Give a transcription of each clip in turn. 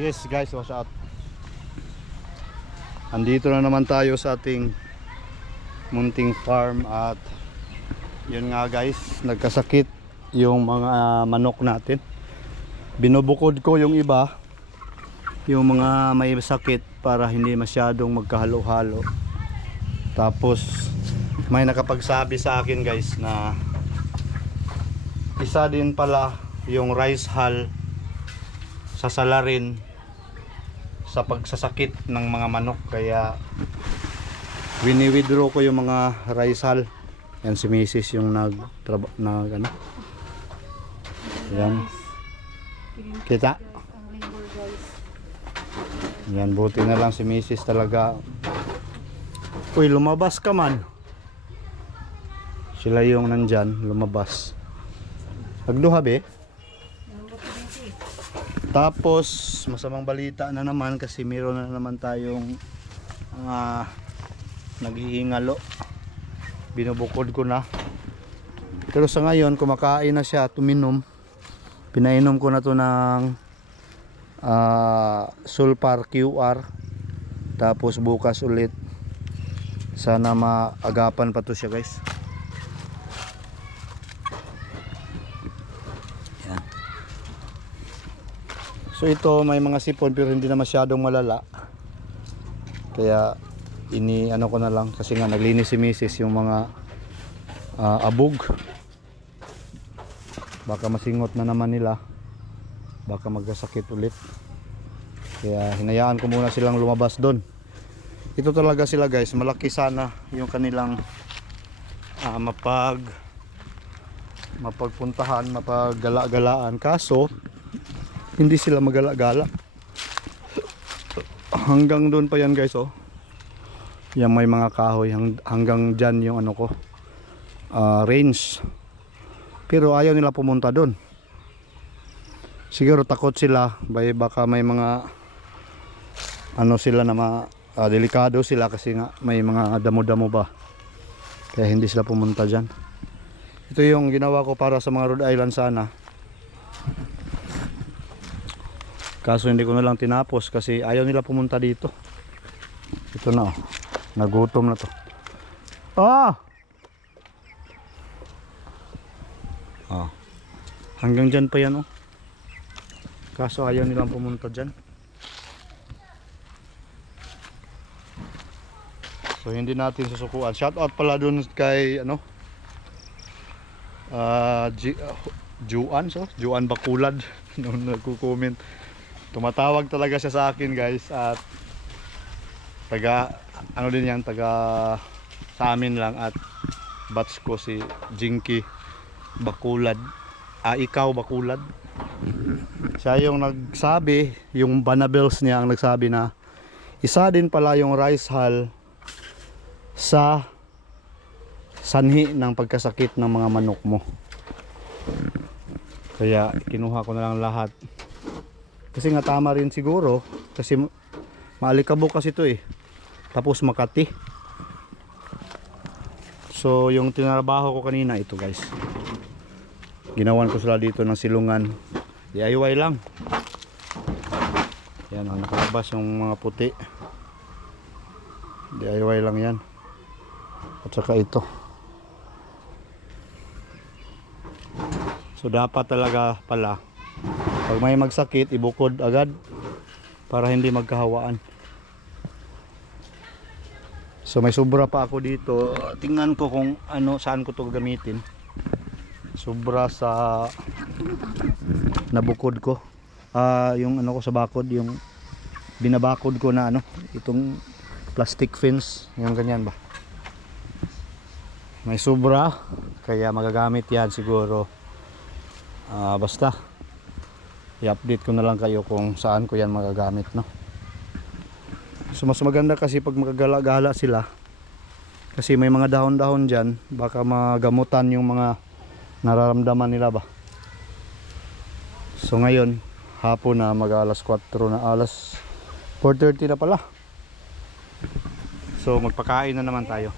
Yes guys, watch out. Andito na naman tayo sa ating munting farm at yun nga guys, nagkasakit yung mga manok natin. Binubukod ko yung iba, yung mga may sakit para hindi masyadong magkahalo-halo. Tapos may nakapagsabi sa akin guys na isa din pala yung rice hull sa salarin sa pagsasakit ng mga manok, kaya wini-withdraw ko yung mga rice hull. Yan si Mrs. yung ano. Yan. Kita. Yan, buti na lang si Mrs. talaga. Uy, lumabas ka man. Sila yung nandyan, lumabas. Nagduha be. Tapos masamang balita na naman kasi meron na naman tayong naghihingalo. Binubukod ko na. Pero sa ngayon kumakain na siya, tuminom. Pinainom ko na to ng Sulfar QR. Tapos bukas ulit. Sana maagapan pa to siya guys. Yan. So ito may mga sipon pero hindi na masyadong malala. Kaya ano ko na lang kasi nga naglinis si Mrs. yung mga abog. Baka masingot na naman nila. Baka magkasakit ulit. Kaya hinayaan ko muna silang lumabas doon. Ito talaga sila guys, malaki sana yung kanilang mapagpuntahan, mapaggala-galaan. Kaso hindi sila magala-gala. Hanggang doon pa yan guys oh. Yan may mga kahoy hanggang dyan yung ano ko range. Pero ayaw nila pumunta doon. Siguro takot sila, baka may mga ano sila na delikado sila kasi nga may mga damo-damo ba. Kaya hindi sila pumunta dyan. Ito yung ginawa ko para sa mga Rhode Island sana. Kaso hindi ko na lang tinapos kasi ayaw nila pumunta dito. Ito na oh. Nagutom na to. Hanggang dyan pa yan oh. Kaso ayaw nilang pumunta dyan. So hindi natin susukuan. Shout out pala dun kay Juan Bakulad nung nagko-comment. Tumatawag talaga siya sa akin guys at taga sa amin lang at batch ko si Jinky Bakulad. Ikaw Bakulad. Siya yung nagsabi, yung Banabels niya ang nagsabi na isa din pala yung rice hull sa sanhi ng pagkasakit ng mga manok mo. Kaya kinuha ko na lang lahat. Kasi nga tama rin siguro kasi maalikabok kasi ito eh. Tapos Makati. So yung tinrabaho ko kanina ito guys. Ginawan ko sila dito ng silungan. DIY lang. Yan nakalabas yung mga puti. DIY lang yan. At saka ito. So dapat talaga pala pag may magsakit ibukod agad para hindi magkahawaan. So may sobra pa ako dito. Tingnan ko kung saan ko to gamitin. Sobra sa nabukod ko. Yung ko sa bakod, yung binabakod ko na itong plastic fence, yung ganyan ba. May sobra kaya magagamit yan siguro. Basta i-update ko na lang kayo kung saan ko yan magagamit no. So mas maganda kasi pag magagala-gala sila kasi may mga dahon-dahon dyan, baka magamutan yung mga nararamdaman nila ba. So ngayon hapon na, mag alas 4 na, alas 4:30 na pala. So magpakain na naman tayo.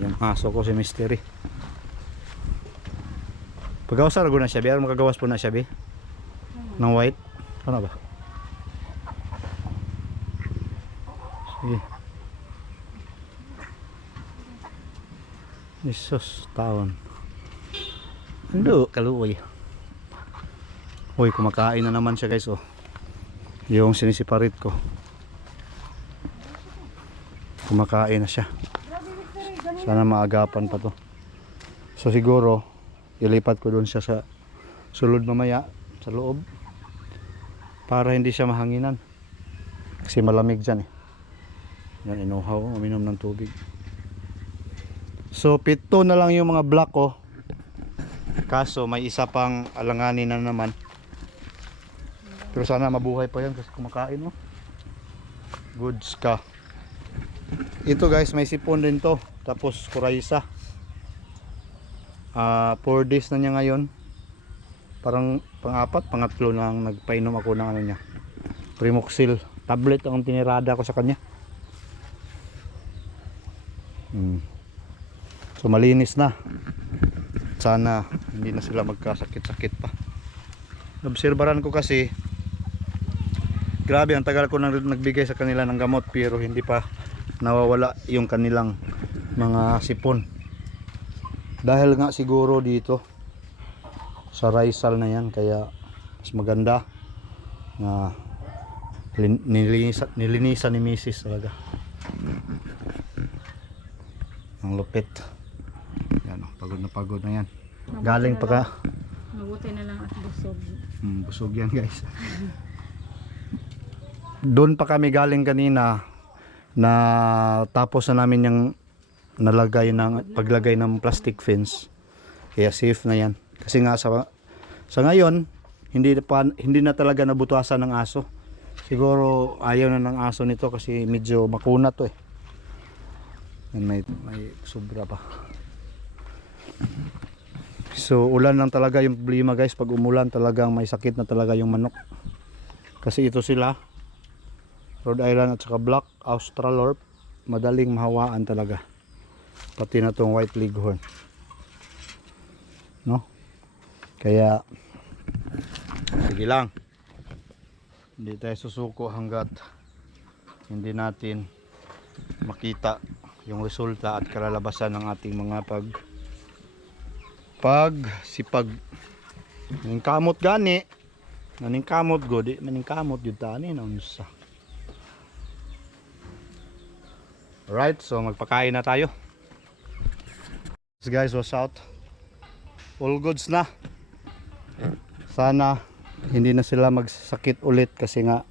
Yung aso ko si Mystery. Pagawas na na siya, biar makagawas po na siya, bi. Ng white. Ano ba? Sige. Isos, taon. Ando, kaluoy. Uy, kumakain na naman siya guys, oh. Yung sinisiparit ko. Kumakain na siya. Sana maagapan pa to. So siguro, ilipat ko doon siya sa sulod mamaya, sa loob. Para hindi siya mahanginan. Kasi malamig dyan eh. Yan, inuhaw, uminom ng tubig. So, 7 na lang yung mga black ko. Kaso, may isa pang alanganin na naman. Pero sana mabuhay pa yan kasi kumakain mo. Goods ka. Ito guys, may sipon din to. Tapos, kuraysa. 4 days na niya ngayon. Parang pang-4, pangatlo nang nagpainom ako ng ano niya. Primoxil. Tablet ang tinirada ko sa kanya. So malinis na. Sana hindi na sila magkasakit-sakit pa. Obserbaran ko kasi grabe ang tagal ko nang nagbigay sa kanila ng gamot pero hindi pa nawawala yung kanilang mga sipon. Dahil nga siguro dito sa Rizal na yan kaya mas maganda na nilinisan ni Mrs. talaga. Ang lupit. Yan, pagod na yan. Galing pa ka. Mabuti na lang at busog. Busog yan guys. Doon pa kami galing kanina na tapos na namin yung paglagay ng plastic fence. Kaya safe na yan. Kasi nga sa ngayon hindi na talaga nabutasan ng aso. Siguro ayaw na ng aso nito kasi medyo makuna to eh. May sobra pa. So ulan lang talaga yung problema guys. Pag umulan talagang may sakit na talaga yung manok. Kasi ito sila Rhode Island at saka Black Australorp, madaling mahawaan talaga. Pati na tong White Leghorn, no? Kaya sige lang, hindi tayo susuko hanggat hindi natin makita yung resulta at kalalabasan ng ating mga pagsipag. Naning kamot gani, naning kamot godi, maning kamot jud tani na unsa. Alright, so magpakain na tayo. Guys, was out. All goods na. Sana hindi na sila magsakit ulit kasi nga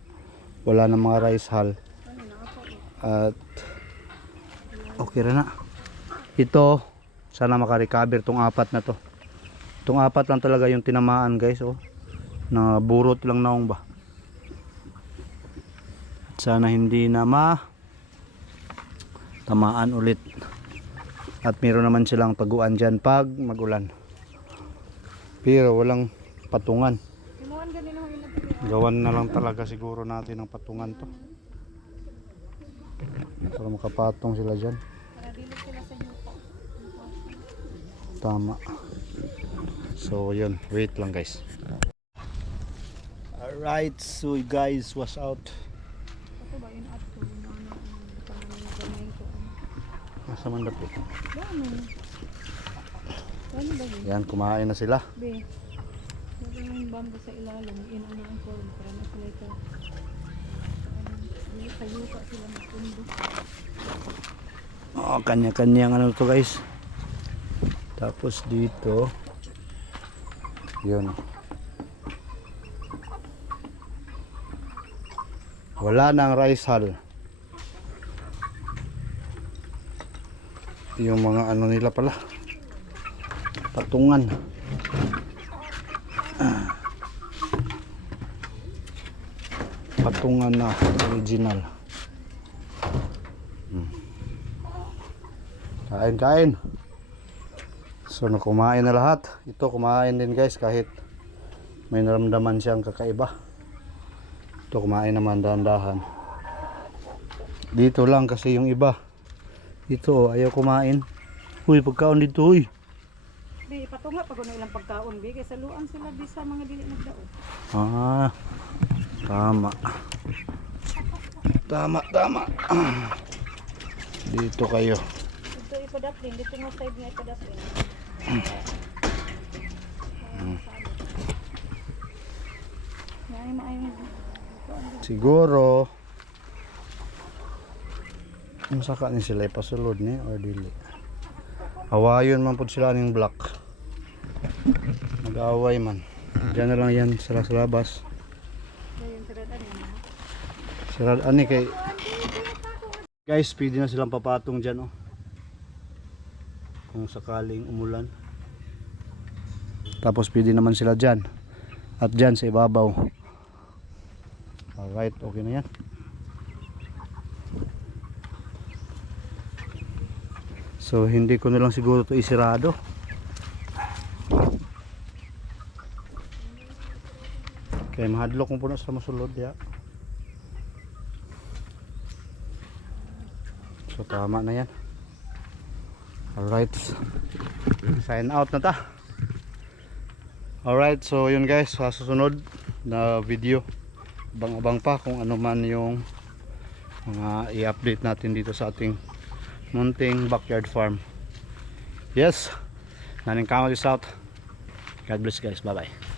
wala na mga rice hull. At okay na. Ito sana makarecover tong 4 na to. Tong 4 lang talaga yung tinamaan guys, oh. Na burot lang naong ba. At sana hindi na tamaan ulit. At meron naman silang taguan dyan pag magulan. Pero walang patungan. Gawan na lang talaga siguro natin ng patungan to. Para makapatong sila dyan. Tama. So yun, wait lang guys. Alright, so guys, was out. Nasa mandap eh. Yan, kumain na sila. Be, yung bamba sa ilalim, inuna ang corn para na sila ito. Yuka sila magpundo. Oh, kanya-kanyang ano to guys. Tapos dito, yun. Wala nang rice hull. Yung mga ano nila pala, patungan. Patungan na original. Kain. So nakumain na lahat. Ito kumain din guys kahit may naramdaman siyang kakaiba. Ito kumain naman dahan-dahan. Dito lang kasi yung iba. Ito ayaw kumain. Uy, pagkaon dito uy. Di patunga pag ano ilang pagkaon bi kay saluan sila di sa mga dili nagdao. Ah, tama. Tama. Dito kayo. Dito ipadapling, dito nga side nga ipadapling. Ngay maayo. Siguro ang saka ni sila ipasulod ni or dili. Awayon man pud sila ning block. Mag-away man. Diyan na lang yan sila sa labas. Dayon sa datan ni. Sira ani kay guys, pwede na silang papatong dyan oh. Kung sakaling umulan. Tapos pwede naman sila dyan. At dyan sa ibabaw. Alright, okay na yan. So hindi ko na lang siguro ito isirado. Kaya mahadlok mo po na sa masulod ya. So tama na yan. Alright. Sign out na ta. Alright, so yun guys, sa susunod na video abang-abang pa kung ano man yung mga i-update natin dito sa ating munting backyard farm. Yes, naning kamo this out. God bless guys, bye bye.